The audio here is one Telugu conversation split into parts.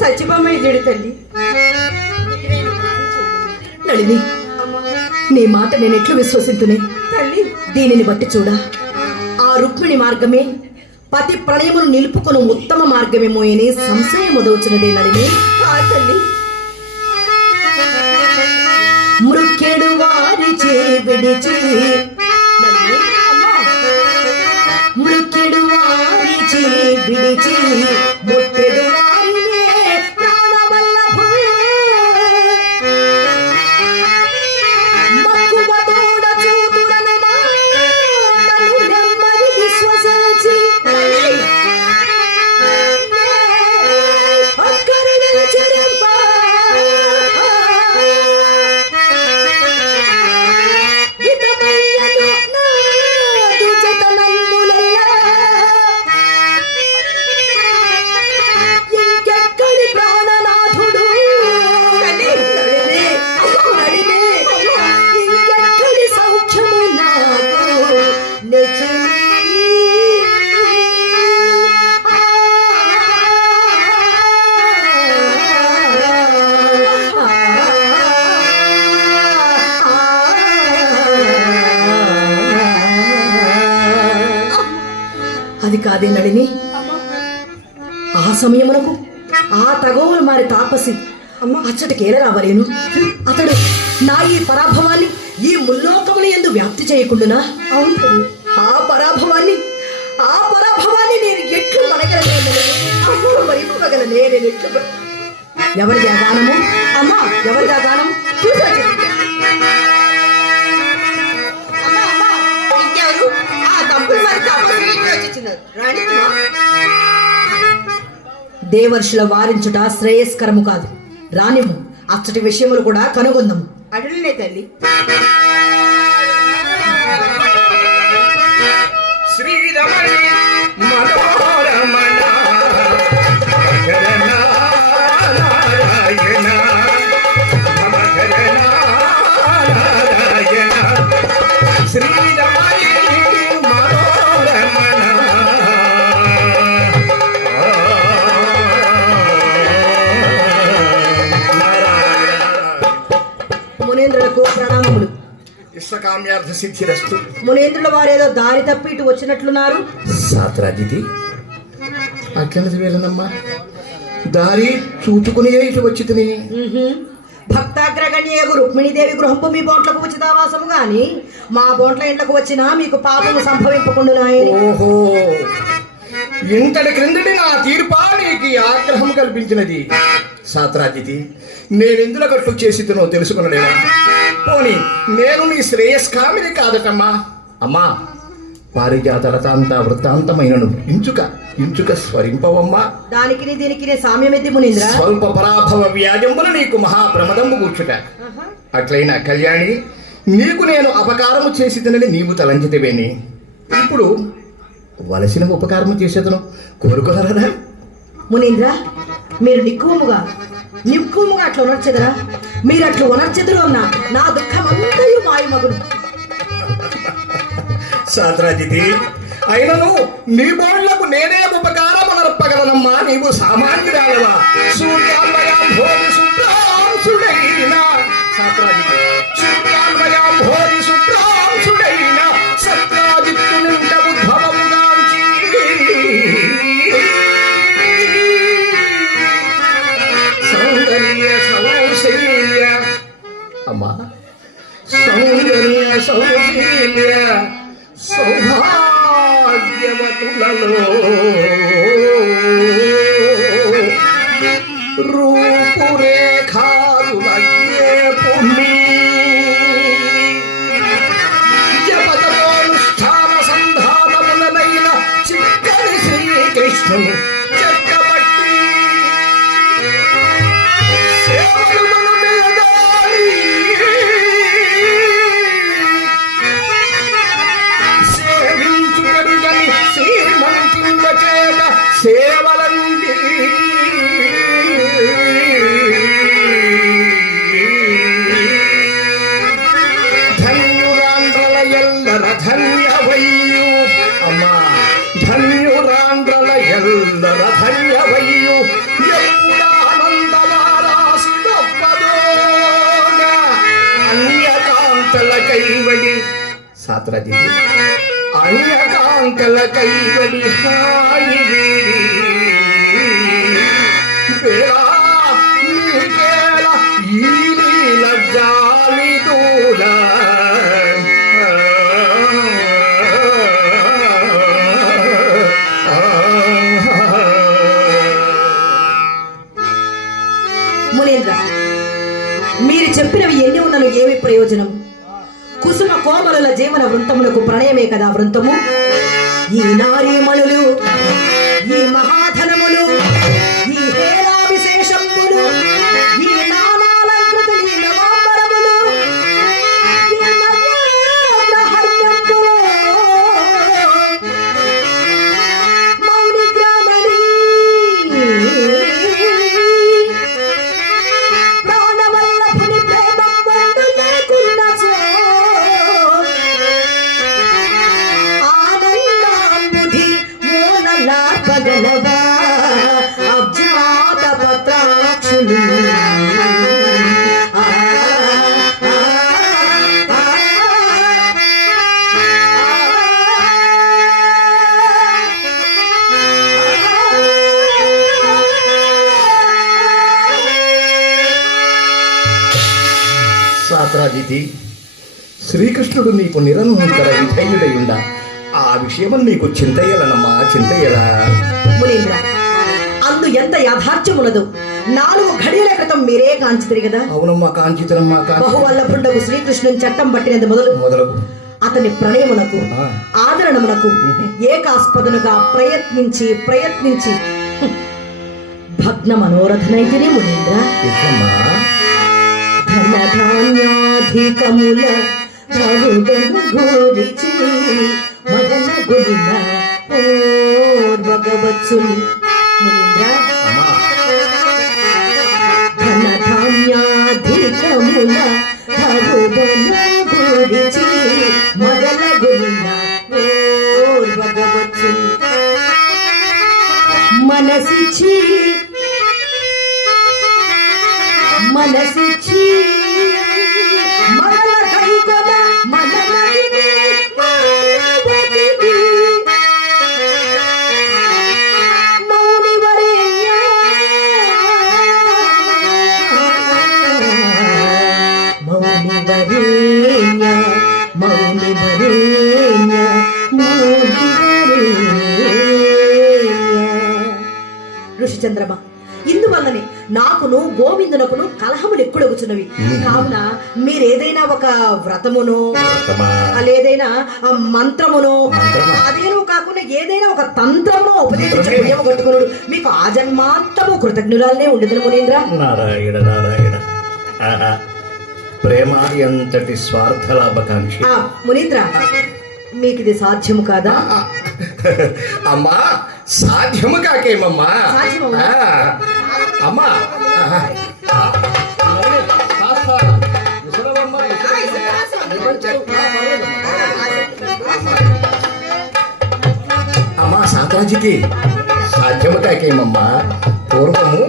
సత్యభామయ్యుడు తల్లి. నళిని నీ మాట నేను ఎట్లు విశ్వసింతునే తల్లి. దీనిని బట్టి చూడ. ఆ రుక్మిణి మార్గమే పతి ప్రణయమును నిలుపుకొను ఉత్తమ మార్గమేమో అని సంశయం ఉదవుచున్నదే నడిని ఆ తల్లి. మృక్కెడు వారి చే విడిచి అది కాదే నడిని ఆ సమయమునకు ఆ తగోవులు మారి తాపసి అమ్మ. అచ్చటికేల రావలేను. అతడు నా ఈ పరాభవాన్ని ఈ ముల్లోకములు ఎందు వ్యాప్తి చేయకుండునా? అవును తల్లి ఆ పరాభవాన్ని ఆ పరాభవాన్ని నేను ఎట్లు మనగలనే అమ్మో మరిపగలనే నేను ఎట్లు ఎవరిది ఆ గానము? అమ్మా. ఎవరిది ఆ గానం చూసా దేవర్షుల వారించుట శ్రేయస్కరము కాదు. రానిము అచ్చటి విషయములు కూడా కనుగొందము. అడుగులనే తల్లి. శ్రీరమణి ఇష్టకామ్యార్థ సిద్ధిరస్తు. మునేంద్రుల వారేదో దారి తప్పి ఇటు వచ్చినట్లున్నారు. సాత్రాజితి అట్లనది వేలనమ్మా దారి చూచుకునే ఇటు వచ్చి తిని. భక్తాగ్రగణ్యగు రుక్మిణీదేవి గృహంపు మీ బోంట్లకు ఉచితావాసము గాని మా బోంట్ల ఇంట్లకు వచ్చినా మీకు పాపము సంభవింపకుండునాయి ఓహో. ఇంతటి క్రిందటి నా తీర్పా నీకు ఆగ్రహం కల్పించినది. సాత్రాజితి నేనెందుల గట్లు చేసి తినో తెలుసుకునలేవా పోనీ నేను నీ శ్రేయస్కామిని కాదటమ్మా. అమ్మా పారిజాత రతాంత వృత్తాంతమైనను. ఇంచుక ఇంచుక స్వరింపవమ్మా. దానికి దీనికి సామ్యమెత్తి మునీంద్ర. స్వల్ప పరాభవ వ్యాజంబున నీకు మహాప్రమదంబు కూర్చుట. అట్లయినా కళ్యాణి నీకు నేను అపకారము చేసి తినని నీవు తలంచితివేని ఇప్పుడు వలసిన ఉపకారము చేసేదను. కోరుకోగలరా మునీంద్ర మీరు నిక్కువముగా నిక్కువముగా అట్లా ఉనర్చెదరా? మీరు అట్లా ఉనర్చెదురు అన్న నా దుఃఖం అంతయు మాయమగును. సాత్రాజితి అయినను నీ బోళ్ళకు నేనే ఉపకారం నరపగలనమ్మా నీవు సామాన్యురాలవా? సూర్యాన్వయాం భోగి శుభ్రాంశుడైన సాత్రాజితి సూర్యాన్వయాం 手心里。అన్యకాంతల కైవలి హాయి జీవన ప్రణయమే కదా వృంతము ఈ నారీమణులు ఈ మహాధనములు సాత్రాజితి శ్రీకృష్ణుడు నీకు నిరంతర విధేయుడై ఉండ ఆ విషయము నీకు చింతయ్యలనమ్మా చింతయ్యలా మునీంద్ర అందు ఎంత యాథార్థ్యములదు నాలుగు ఘడియల క్రితం మీరే కాంచితిరి కదా? అవునమ్మా కాంచితనమ్మా కాంచి బహువల్లభుండగు శ్రీకృష్ణుని చట్టం పట్టినది మొదలు. మొదలకు. అతని ప్రణయమునకు. ఆదరణమునకు ఏకాస్పదనుగా ప్రయత్నించి ప్రయత్నించి. భగ్న మనోరథనైతిని మునీంద్ర ఎట్లమ్మా అధికముల ప్రభుదను గోరిచి మదన గుడిన ఓర్వగవచ్చుని మునీంద్ర అమ్మా ధనధాన్యాధికముల ప్రభుదను మదన గుడిన ఓర్వగవచ్చుని మనసిచ్చి ఎక్కుడగుచున్నవి కావున మీరేదైనా ఒక వ్రతమును లేదైనా ఆ, మంత్రమును మంత్రమా? అదేనో కాకుండా ఏదైనా ఒక తంత్రము కట్టుకున్నాడు మీకు ఆజన్మాంతము కృతజ్ఞురాలనే ఉండదు మునీంద్ర. నారాయణ నారాయణ. ప్రేమ ఎంతటి స్వార్థ లాభకాంక్షి. ఆ, మునీంద్ర మీకు ఇది సాధ్యము కాదా? అమ్మా సాధ్యము కాకేమమ్మా? ఆ, అమ్మా అమ్మా సాతాజికి సాధ్యము కాకేమమ్మా పూర్వము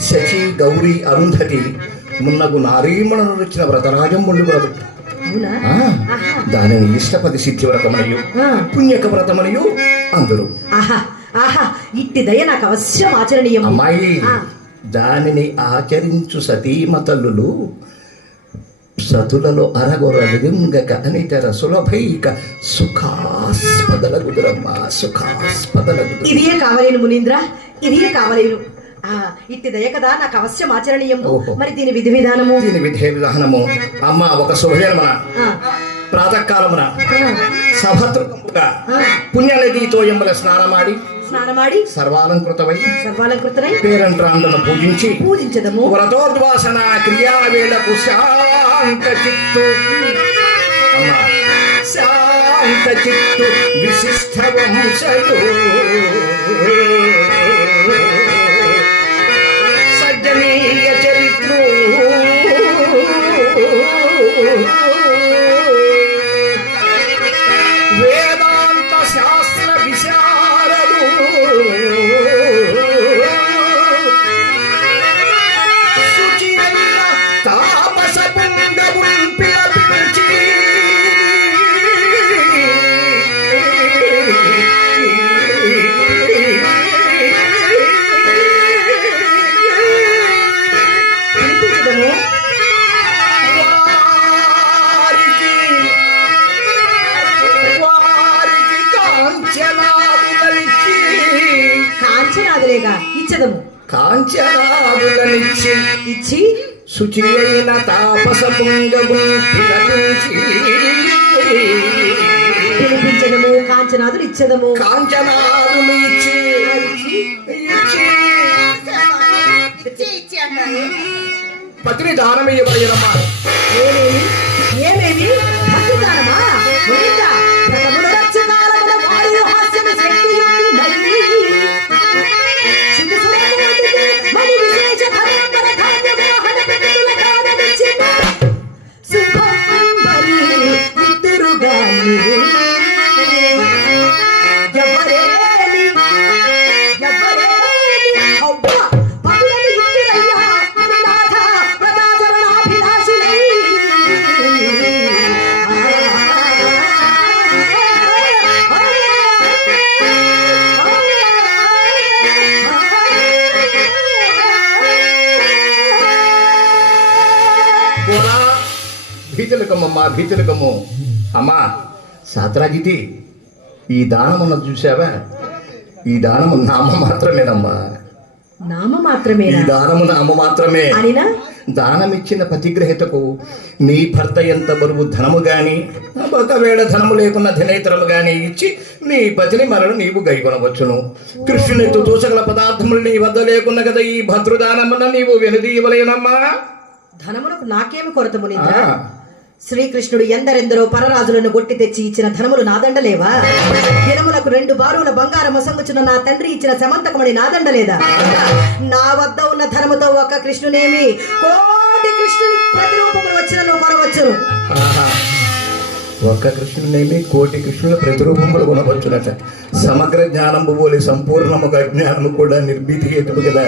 శచి గౌరీ అరుంధతి మున్నగు నారీమణను వచ్చిన వ్రతరాజంబుండు వ్రతం అవునా ఆ, ఆహా. దానిని ఇష్టపది సిద్ధి వ్రతమనియు. పుణ్యక వ్రతమనియు అందరు ఆహా ఆహా ఇట్టి దయ నాకు అవశ్యం ఆచరణీయం అమ్మాయి. దానిని ఆచరించు సతీమతల్లులు సతులలో అరగొరలుగక అనితర సులభైక సుఖాస్పదల గుదురమ్మ సుఖాస్పదల ఇదియే కావలేను మునీంద్ర ఇదియే కావలేను. ఆ, ఇట్టి దయ కదా నాకు అవశ్యం ఆచరణీయము. మరి దీని విధి విధానము? దీని విధే విధానము? అమ్మ ఒక శుభజన్మన ప్రాతకాలమున ఆ. పుణ్యనదీతో ఎంబల స్నానమాడి స్నానమాడి సర్వాలంకృతమై సర్వాలంకృతనై పేరంట్రాండను పూజించి పూజించదము. వ్రతోద్వాసన క్రియావేళకు శాంత చిత్తు శాంత చిత్తు విశిష్ట వంశయు సజ్జనీయ కాంచనాదులేగా ఇచ్చదము. కాంచనాదులనిచ్చి ఇచ్చి శుచి అయిన తాపస పుంగము పిలపించి పిలిపించదము కాంచనాదులు ఇచ్చదము కాంచనాదులు ఇచ్చి పతిని దానమియ్యబడినమ్మా ఏమేమి? ఏమేమి? భక్తిదానమా మునీంద్ర భీతులకమ్మమ్మా భీతులకమ్ము అమ్మా సాత్రాజితి ఈ దానమున్నది చూసావా ఈ దానము నామ మాత్రమేనమ్మా. నామ ఈ మాత్రమేనా దానము నామ మాత్రమే. దానమిచ్చిన పతిగ్రహీతకు నీ భర్త ఎంత బరువు ధనము గాని ఒకవేళ ధనము లేకున్న ధనేతరము గాని ఇచ్చి నీ పతిని మరణ నీవు గైకొనవచ్చును. కృష్ణునెత్తు దూసగల పదార్థములు నీ వద్ద లేకున్న కదా ఈ భద్రుదానమున నీవు వెనుదీయవలేనమ్మా. ధనమునకు నాకేమి కొరత. శ్రీకృష్ణుడు ఎందరెందరో పరరాజులను కొట్టి తెచ్చి ఇచ్చిన ధనములు నాదండలేవా దినములకు రెండు బారుల బంగారం అసంగుచున్న నా తండ్రి ఇచ్చిన సమంతకమణి నాదండలేదా నా వద్ద ఉన్న ధనముతో ఒక కృష్ణునేమి కోటి కృష్ణుని ప్రతిరూపములు వచ్చిన కొనవచ్చును. ఆహా. ఒక్క కృష్ణునేమి కోటి కృష్ణుల ప్రతిరూపములు కొనవచ్చునట. సమగ్ర జ్ఞానము పోలి సంపూర్ణముగా జ్ఞానము కూడా నిర్భీతి హేతువు కదా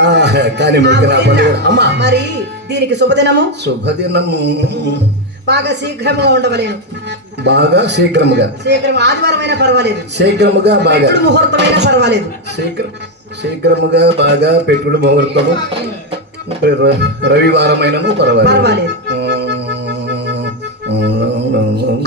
ఆహా, కానీ అమ్మా. మరి దీనికి శుభదినము? శుభదినము. బాగా శీఘ్రముగా ఉండవలేను. బాగా శీఘ్రముగా. శీఘ్రం ఆదివారమైనా పర్వాలేదు. శీఘ్రముగా బాగా. ముహూర్తమైనా పర్వాలేదు. శీఘ్ర శీఘ్రముగా బాగా పెట్టుడు ముహూర్తము. ర- రవివారమైనను పర్వాలేదు. పర్వాలేదు.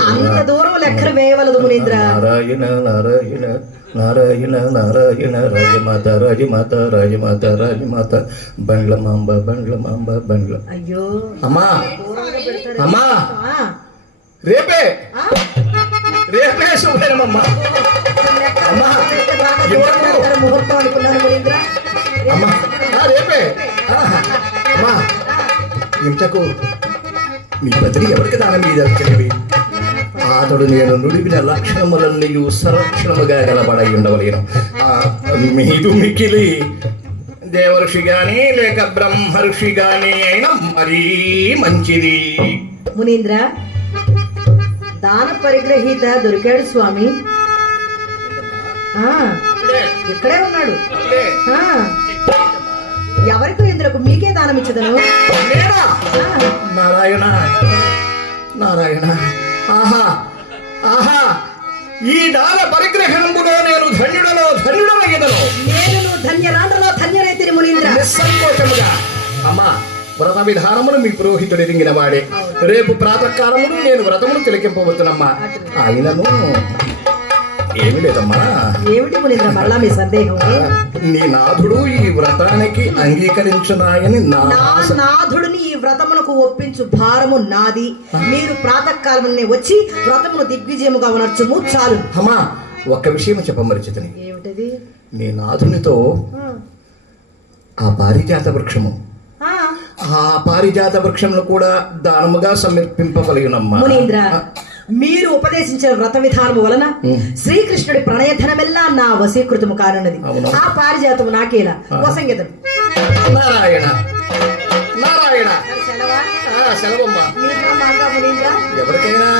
అంత దూరం లెక్కలు వేయవలదు మునీంద్ర. నారాయణ నారాయణ. నారాయణ నారాయణ రాజమాత రాజమాత రాజమాత రాజమాత. బండ్ల మాంబ బండ్ల మాంబ బండ్ల. అయ్యో. అమ్మా. అమ్మా. రేపే. రేపే లెక్కలు అమ్మా, ముహూర్తం అనుకున్నాను అమ్మా. రేపే. అమ్మా. ఇంతకు నీ బదిలీ ఎవరికి దానం మీద వచ్చినవి అతడు నేను నుడివిన లక్షణములన్నీ సరక్షణముగా గలబడై ఉండవలేను. ఆ, మీదు మిక్కిలి దేవఋషి గాని లేక బ్రహ్మఋషి గాని అయినా మరీ మంచిది. మునీంద్ర దాన పరిగ్రహీత దొరికాడు స్వామి. ఆ ఇక్కడే ఉన్నాడు. ఆ ఎవరికి ఇందులకు మీకే దానం ఇచ్చదను నారాయణ నారాయణ. ఆహా ఆహా ఈ దాన పరిగ్రహణములో నేను ధన్యుడలో ధన్యుడమయ్యదను నేను ధన్యరాండ్రలో ధన్యరైతిని మునీంద్ర. నిస్సంకోచముగా. అమ్మా వ్రత విధానమును మీ పురోహితుడు ఎదిగిన వాడే. రేపు ప్రాతకాలమును నేను వ్రతమును తిలకింపవచ్చునమ్మా అయినను. ఏమి లేదమ్మా. ఏమిటి మునీంద్ర మరలా మీ సందేహం? నీ నాథుడు ఈ వ్రతానికి అంగీకరించునాయని నా నాథుడిని ఈ వ్రతమునకు ఒప్పించు భారము నాది. మీరు ప్రాతకాలమునే వచ్చి వ్రతమును దిగ్విజయముగా ఉనర్చుము చాలు. అమ్మా ఒక్క విషయం చెప్పమరిచితని ఏమిటది? నీ నాథునితో ఆ, పారిజాత వృక్షము. ఆ, పారిజాత వృక్షంలో కూడా దానముగా సమర్పింపగలిగినమ్మా మునీంద్ర మీరు ఉపదేశించిన వ్రత విధానము వలన శ్రీకృష్ణుడి ప్రణయధనమెల్లా నా వశీకృతము కానున్నది. ఆ పారిజాతము నాకేలా? వసంగీతం నారాయణ. నారాయణ. ఎవరికైనా.